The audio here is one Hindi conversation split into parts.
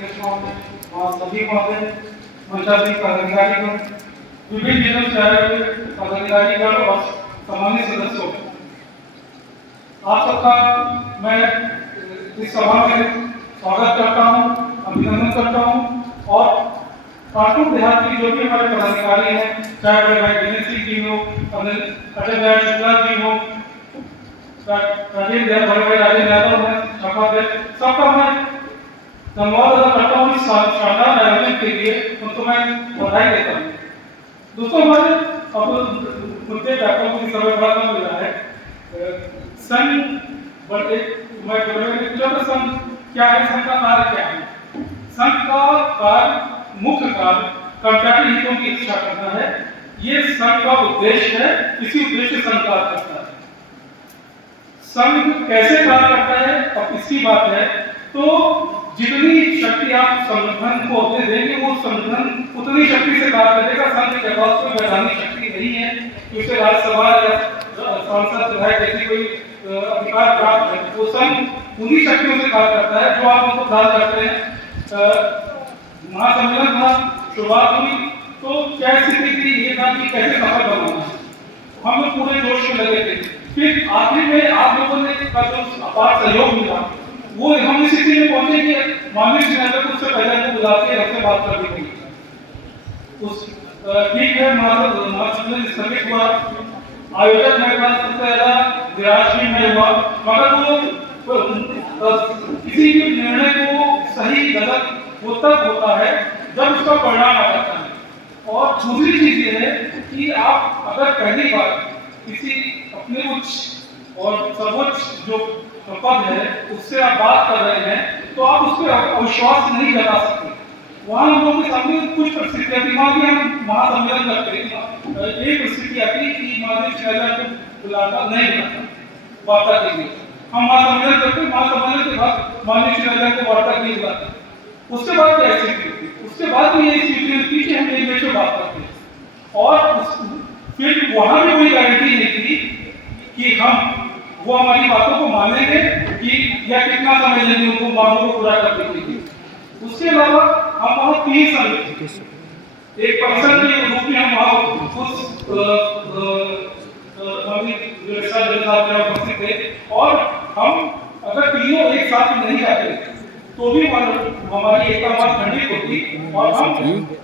अध्यक्ष महोदय, वहाँ सभी महोदय, मंचासीन पदाधिकारीगण, विभिन्न जिलों से आए हुए पदाधिकारीगण और सामान्य सदस्यों, आप सबका मैं इस सभा में स्वागत करता हूँ, अभिनंदन करता हूँ। और कानपुर देहात की जो भी हमारे पदाधिकारी हैं, चाहे बड़े भाई दिनेश सिंह जी हो, अजय भाई शुक्ला जी हो, राजेंद्र बड़े भाई राजेंद्र यादव हैं, सबका मैं धन्यवाद अदा करता हूँ इस शानदार आयोजन के लिए, उनको मैं बधाई देता हूँ। दोस्तों, हमारे अब मुद्दे पे आता हूँ, समय बड़ा कम मिला है। संघ संघ क्या है, संघ का कार्य क्या है? संघ का कार्य, मुख्य कार्य कर्मचारी हितों की रक्षा करना है। ये संघ का उद्देश्य है, इसी उद्देश्य से संघ कार्य करता है। संघ कैसे कार्य करता है, अब इसकी बात है तो जितनी शक्ति आप संगठन को अपने देंगे, वो संगठन उतनी शक्ति से कार्य करेगा। संघ के पास कोई वैधानिक शक्ति नहीं है कि उसे राज्यसभा या सांसद विधायक जैसी कोई अधिकार प्राप्त है। वो संघ उन्हीं शक्तियों से कार्य करता है जो आप उनको प्रदान करते हैं। महासम्मेलन था, शुरुआत हुई तो क्या स्थिति थी, ये था कि कैसे सफल बनाना है। हम लोग पूरे जोश में लगे थे। फिर आखिर में आप लोगों ने जो अपार सहयोग मिला, वो हम इस स्थिति में पहुंचे कि माननीय न्यायालय को उससे पहले को बुला के हमसे बात कर दी गई। उस ठीक है, महासम्मेलन स्थगित हुआ, आयोजन मेरे पास सबसे ज्यादा निराश भी नहीं हुआ, मगर वो किसी भी निर्णय को सही गलत वो तब होता है जब उसका परिणाम आ जाता है। और दूसरी चीज ये है कि आप अगर पहली बार किसी अपने उच्च और सर्वोच्च जो पद है उससे आप बात कर रहे हैं तो आप उस पर अविश्वास नहीं जता सकते। वहाँ हम लोगों के सामने कुछ परिस्थितियां थी, वहाँ भी हम महासम्मेलन करते हैं, एक परिस्थिति आती कि माननीय न्यायालय को बुलाता नहीं बुलाता वार्ता के लिए। हम महासम्मेलन करते, महासम्मेलन के बाद माननीय न्यायालय को वार्ता के लिए बुलाते। उसके बाद क्या स्थिति होती, उसके बाद भी यही स्थिति होती कि हम एक दूसरे से बात करते हैं। और फिर वहाँ भी कोई गारंटी नहीं थी कि हम वो हमारी बातों को मानेंगे कि या कितना समय लेंगे उनको मांगों को पूरा करने के लिए। उसके अलावा हम वहाँ 3 साल एक पर्सन के रूप में हम वहाँ उस उपस्थित थे। और हम अगर तीनों एक साथ नहीं जाते तो भी हमारी एकता बात खंडित होती और हम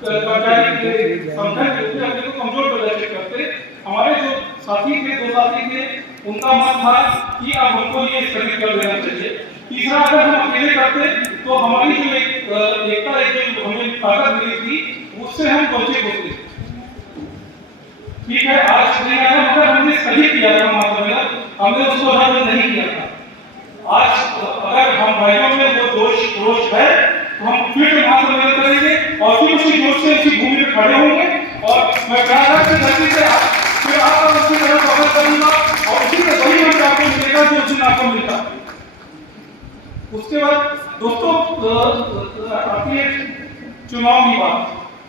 कर्मचारी के संगठन के रूप में अपने को कमजोर प्रदर्शित करते। हमारे जो साथी थे, 2 साथी थे, उनका मत था कि अब हमको ये स्थगित कर देना चाहिए। तीसरा, अगर हम अकेले करते तो हमारी जो एकता जो हमें ताकत मिली थी उससे हम वंचित होते। ठीक है, आज नहीं आया मगर हमने स्थगित किया था महासम्मेलन, हमने उसको रद्द नहीं किया था। आज अगर हम भाइयों में वो रोष है तो हम फिर से महासम्मेलन करेंगे और फिर उसी जोश से इसी भूमि पे खड़े होंगे। और मैं कहा कि धरती से फिर आपका उसी तरह स्वागत करूंगा और उसी से वही मंच आपको मिलेगा जो दिन आपको मिलता। उसके बाद दोस्तों आती है चुनाव की बात।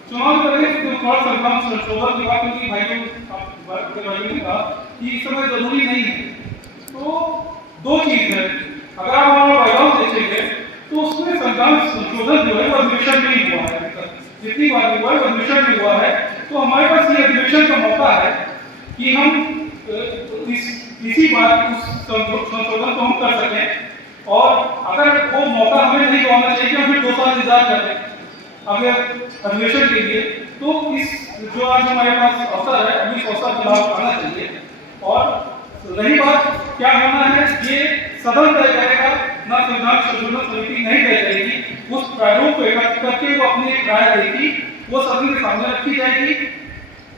चुनाव करेंगे तो संविधान संशोधन की बात, क्योंकि भाइयों ने कहा कि इस समय जरूरी नहीं है। तो 2 चीज है, अगर आप हमारा बायलॉज देखेंगे तो उसमें संविधान संशोधन जो है वो अधिवेशन में ही हुआ है। जितनी बार हुआ है अधिवेशन में हुआ है। तो हमारे पास ये अधिवेशन का मौका है कि हम इसी बार उस संशोधन को हम कर सकें। और अगर वो मौका हमें नहीं होना चाहिए कि हम फिर 2 साल इंतजार करें अगर अधिवेशन के लिए, तो इस जो आज हमारे पास अवसर है अभी इस अवसर का लाभ उठाना चाहिए। और रही बात क्या होना है, ये सदन तय करेगा, ना संविधान संशोधन समिति नहीं तय करेगी। उस प्रारूप को एकत्र करके वो अपनी एक राय देगी, वो सदन के सामने रखी जाएगी।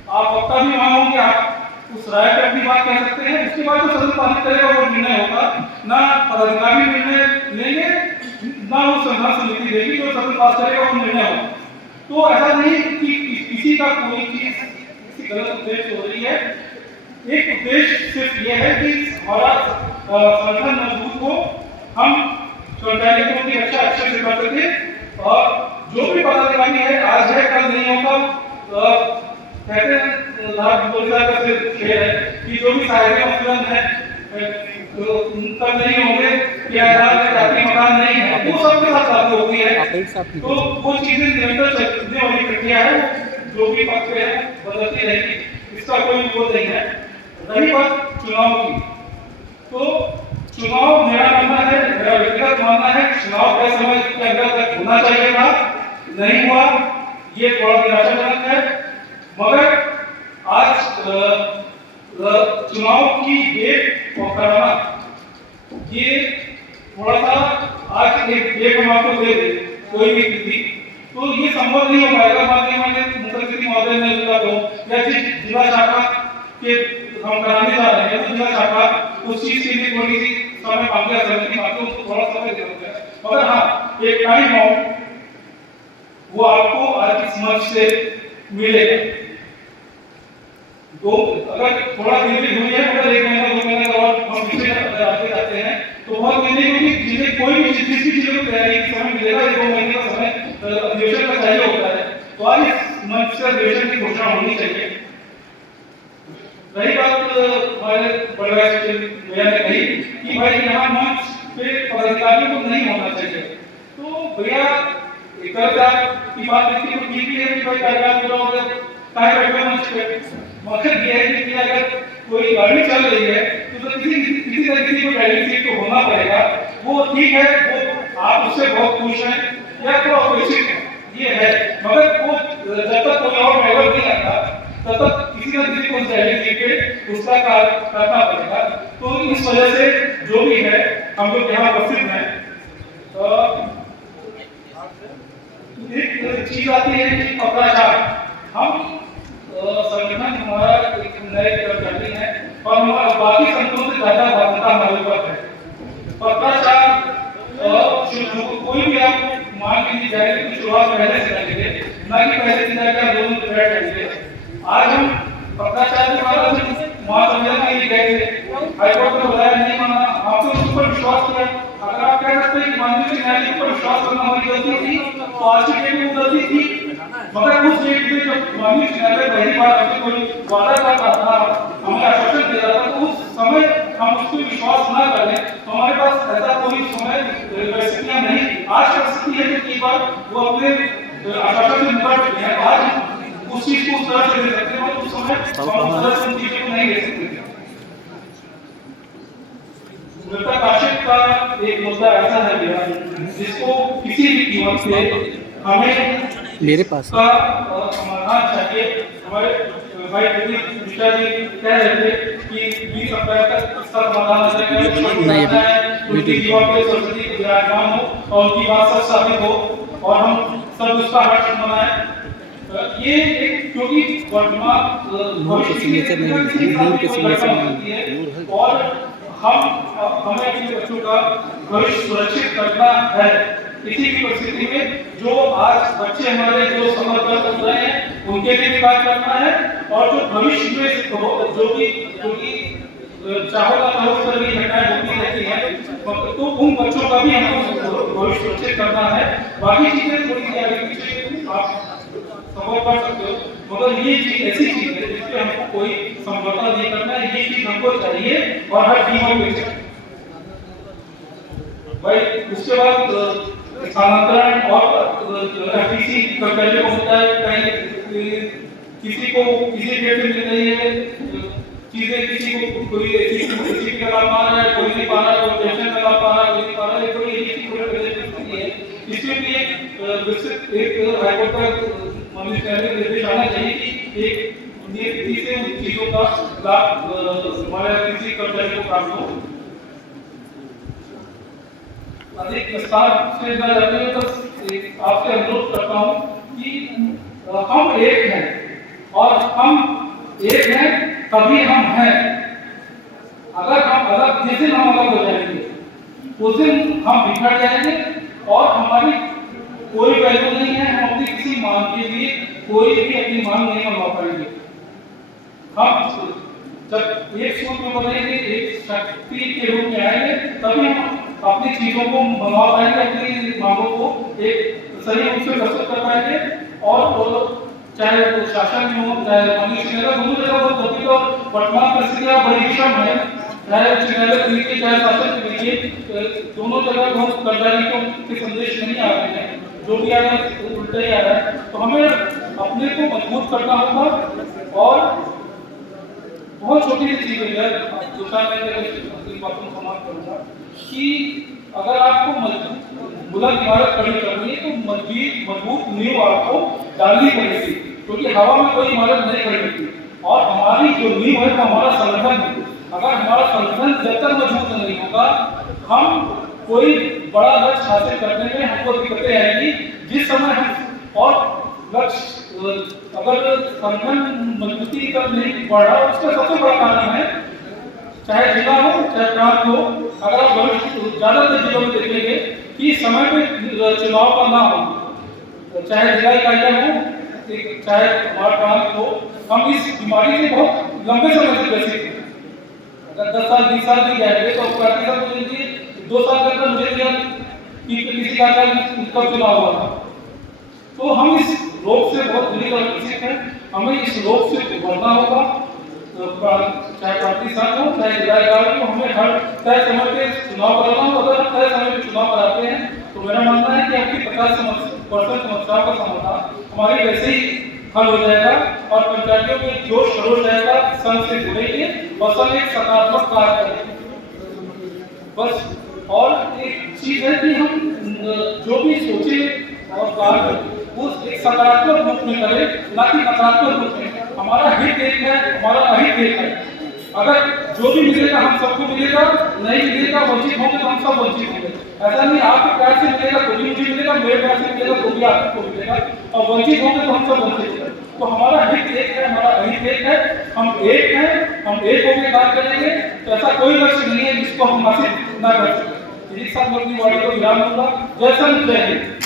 आप वक्ता भी वहां होंगे, आप उस राय पर अपनी बात कह सकते हैं। उसके बाद जो सदन पारित करेगा वो निर्णय होगा, ना पदाधिकारी निर्णय लेंगे ना वो संविधान समिति देगी, जो सदन पास करेगा वो निर्णय होगा। तो ऐसा नहीं कि किसी का कोई चीज किसी गलत उद्देश्य हो रही है। एक उद्देश्य सिर्फ ये है कि हमारा संगठन मजबूत हो, हम कर्मचारियों की रक्षा अच्छे से कर सके। और जो भी पदाधिकारी है, आज है कल नहीं होगा। कहते हैं का शेर है कि जो भी सहायक मसलन है तो उनका नहीं होंगे कि आधार में जाति मकान नहीं है, सबके साथ लागू होती है। तो वो चीजें निरंतर चलने वाली प्रक्रिया है, जो भी पक्ष है बदलती रहेगी, इसका कोई वो नहीं है। रही बात चुनाव की, तो चुनाव मेरा मानना है, मेरा व्यक्तिगत मानना है, चुनाव तय समय के अंदर तक होना चाहिए था, नहीं हुआ, ये थोड़ा निराशाजनक है। मगर आज चुनाव की डेट और कराना, ये थोड़ा सा आज एक डेट हम आपको दे दे कोई भी तिथि, तो ये संभव नहीं हो पाएगा। माननीय मुख्यमंत्री महोदय ने तो या जिला शाखा के हम कराने जा रहे हैं, तो जिला शाखा उस चीज के लिए थोड़ी सी समय मांगे, समिति मांगे, उसको थोड़ा समय देना है। मगर हाँ, एक टाइम बाउंड वो आपको आज की समझ से मिलेगा। तो अगर थोड़ा देरी हुई है, अगर 1 महीना 2 महीने का और हम पीछे आते जाते हैं, तो बहुत देरी होगी। जिसे कोई भी जिस भी चीजों को तैयारी का समय मिलेगा, 2 महीने का समय अधिवेशन का चाहिए होता है। तो आज इस मंच से अधिवेशन की घोषणा होनी चाहिए। रही बात हमारे बड़े भैया ने कही कि भाई यहाँ मंच पे पदाधिकारियों को नहीं होना चाहिए, तो भैया एक की बात देखिए तो ठीक है कि भाई कार्यकाल पूरा हो गया, काय बैठे मंच पे। मकसद ये है कि अगर कोई गाड़ी चल रही है तो किसी तरह की कोई ड्राइविंग सीट तो होना पड़ेगा, वो ठीक है, वो आप उससे बहुत खुश हैं या थोड़ा अपेक्षित है, ये है। मगर वो जब तक कोई और ड्राइवर नहीं आता तब तक किसी न किसी को ड्राइविंग सीट पे उसका कार्य करना पड़ेगा। तो इस वजह से जो भी है हम लोग यहाँ उपस्थित हैं। एक चीज आती है कि पत्राचार, हम संगठन हमारा एक नए कर्मचारी है और हमारा बाकी संगठनों से ज्यादा बाध्यता हमारे ऊपर है। पत्राचार कोई भी आप मान के नहीं जाएंगे कि शुरुआत पहले से करेंगे, ना कि पहले से जाकर दोनों बैठ जाएंगे। आज हम पत्राचार के बारे में महासंमेलन के लिए गए थे, हाईकोर्ट ने बताया नहीं माना, आपने उस पर विश्वास किया। अगर आप कह सकते हैं कि माननीय न्यायालय पर विश्वास करना हमारी गलती थी, तो आज की डेट में गलती थी। मगर उस डेट में जब माननीय न्यायालय पहली बार आपसे कोई वादा कर रहा था, हमें आश्वासन दे रहा था, तो उस समय हम उस पर विश्वास न करें, तो हमारे पास ऐसा कोई समय परिस्थितियां नहीं। आज परिस्थिति है कि कई बार वो अपने आश्वासन से निकल चुके हैं, आज उस चीज को उस तरह से दे सकते हैं, उस समय हम उस तरह से उन चीजों को नहीं दे सकते। मृतक आश्रित का एक मुद्दा ऐसा है जिसको किसी भी कीमत पे हमें मेरे पास का समाधान चाहिए। हमारे भाई मिश्रा जी कह रहे थे कि 20 अप्रैल तक इसका समाधान आ जाएगा, उनकी जीवन पे सरस्वती विराजमान हो और उनकी बात सच साबित हो और हम सब उसका हर्ष मनाएं। ये एक क्योंकि वर्तमान भविष्य और हमें अपने बच्चों का भविष्य सुरक्षित करना है। किसी भी परिस्थिति में जो आज बच्चे हमारे जो सफर कर रहे हैं उनके लिए भी बात करना है, और जो भविष्य में जो भी चाहो ना चाहो उस तरह की घटनाएं होती रहती हैं, तो उन बच्चों का भी हमको भविष्य सुरक्षित करना है। बाकी चीजें थोड़ी सी आगे पीछे आप सपोर्ट कर सकते हो, मगर ये चीज ऐसी चीज है जिसपे हमको कोई समझौता नहीं करना है। ये चीज हमको चाहिए और हर टीम में चाहिए। भाई उसके बाद स्थानांतरण और एफटीसी कर्मचारियों को होता है, कहीं किसी को किसी डेट में मिल रही है चीजें, किसी को कोई किसी का लाभ पा रहा है, कोई नहीं पा रहा है, कोई पेंशन का लाभ पा रहा है, कोई नहीं पा रहा है, कोई एक पूरे है। इसमें भी एक विकसित एक हाईकोर्ट का माननीय न्यायालय निर्देश आना चाहिए कि एक नियति से उन चीजों का लाभ हमारे किसी कर्मचारी को प्राप्त हो। अधिक विस्तार से न जाते हुए बस आपसे अनुरोध करता हूँ कि हम एक हैं और हम एक हैं तभी हम हैं। अगर हम अलग, जिस दिन हम अलग हो जाएंगे उस दिन हम बिखर जाएंगे और हमारी कोई वैल्यू नहीं है। हम अपनी किसी मांग के लिए कोई भी अपनी मांग नहीं मनवा पाएंगे। हम जब एक सूत्र में बनेंगे, एक शक्ति के रूप में आएंगे, तभी हम अपनी चीजों को मनवा पाएंगे, अपनी मांगों को एक सही रूप से प्रस्तुत कर पाएंगे। और चाहे वो शासन में हो, चाहे मनुष्य में हो, दोनों जगह बहुत गति और वर्तमान परिस्थितियां बड़ी विषम है। चाहे उच्च न्यायालय के लीजिए चाहे शासन के लीजिए, दोनों जगह बहुत कर्मचारियों के संदेश नहीं आ रहे हैं, जो भी आ रहा है उल्टा ही आ रहा है। तो हमें अपने को मजबूत करना होगा और बहुत छोटी सी चीज है यार, दूसरा मैं अपनी बातों को समाप्त करूंगा कि अगर आपको बुलंद इमारत खड़ी करनी है तो मजबूत नींव आपको डालनी पड़ेगी, क्योंकि हवा में कोई इमारत नहीं खड़ी होती। और हमारी जो नींव है वो हमारा संगठन है। अगर हमारा संगठन जब तक मजबूत नहीं होगा, हम कोई बड़ा लक्ष्य हासिल करने में हमको दिक्कतें आएंगी। जिस समय हम और लक्ष्य अगर संगठन मजबूती तक नहीं बढ़ रहा, उसका सबसे बड़ा कारण है चाहे जिला हो चाहे प्रांत हो। अगर आप भविष्य ज्यादातर जिलों में देखेंगे कि समय पे चुनाव का ना हो, चाहे जिला इकाइयां हो चाहे हमारा प्रांत हो, हम इस बीमारी से बहुत लंबे समय से ग्रसित हैं। अगर 10 साल 20 साल भी जाएंगे तो प्रतिशत मुझे 2 साल के अंदर मुझे दिया कि किसी का कब चुनाव हुआ था। तो हम इस रोग से बहुत बुरी तरह ग्रसित हैं। हमें इस रोग से उभरना होगा, चाहे पार्टी साथ हो चाहे जिला इकाई हो। हमें हर तय समय पे चुनाव कराना हो। अगर हम तय समय पे चुनाव कराते हैं तो मेरा मानना है कि आपकी 50% समस्याओं का समाधान हमारी वैसे ही हल हो जाएगा और पंचायतों में जोश खरोश रहेगा, संघ से जुड़ेंगे और संघ एक सकारात्मक कार्य करेंगे बस। और एक चीज है कि हम जो भी सोचे और कार्य उस एक सकारात्मक रूप में करें, ना कि नकारात्मक रूप में। हमारा हित एक है, हमारा अहित एक है। अगर जो भी मिलेगा हम सबको मिलेगा, नहीं मिलेगा वंचित होंगे तो हम सब वंचित होंगे। ऐसा नहीं आपके प्यार से मिलेगा तो भी मुझे मिलेगा, मेरे प्यार से मिलेगा तो भी आपको मिलेगा, और वंचित होंगे तो हम सब वंचित होंगे। तो हमारा हित एक है, हमारा अहित एक है, हम एक हैं, हम एक होकर कार्य करेंगे। तो ऐसा कोई लक्ष्य नहीं है जिसको हम हासिल ना कर सकें। इसी साथ मैं अपनी वाणी को विराम दूंगा। जय संघ, जय हिंद।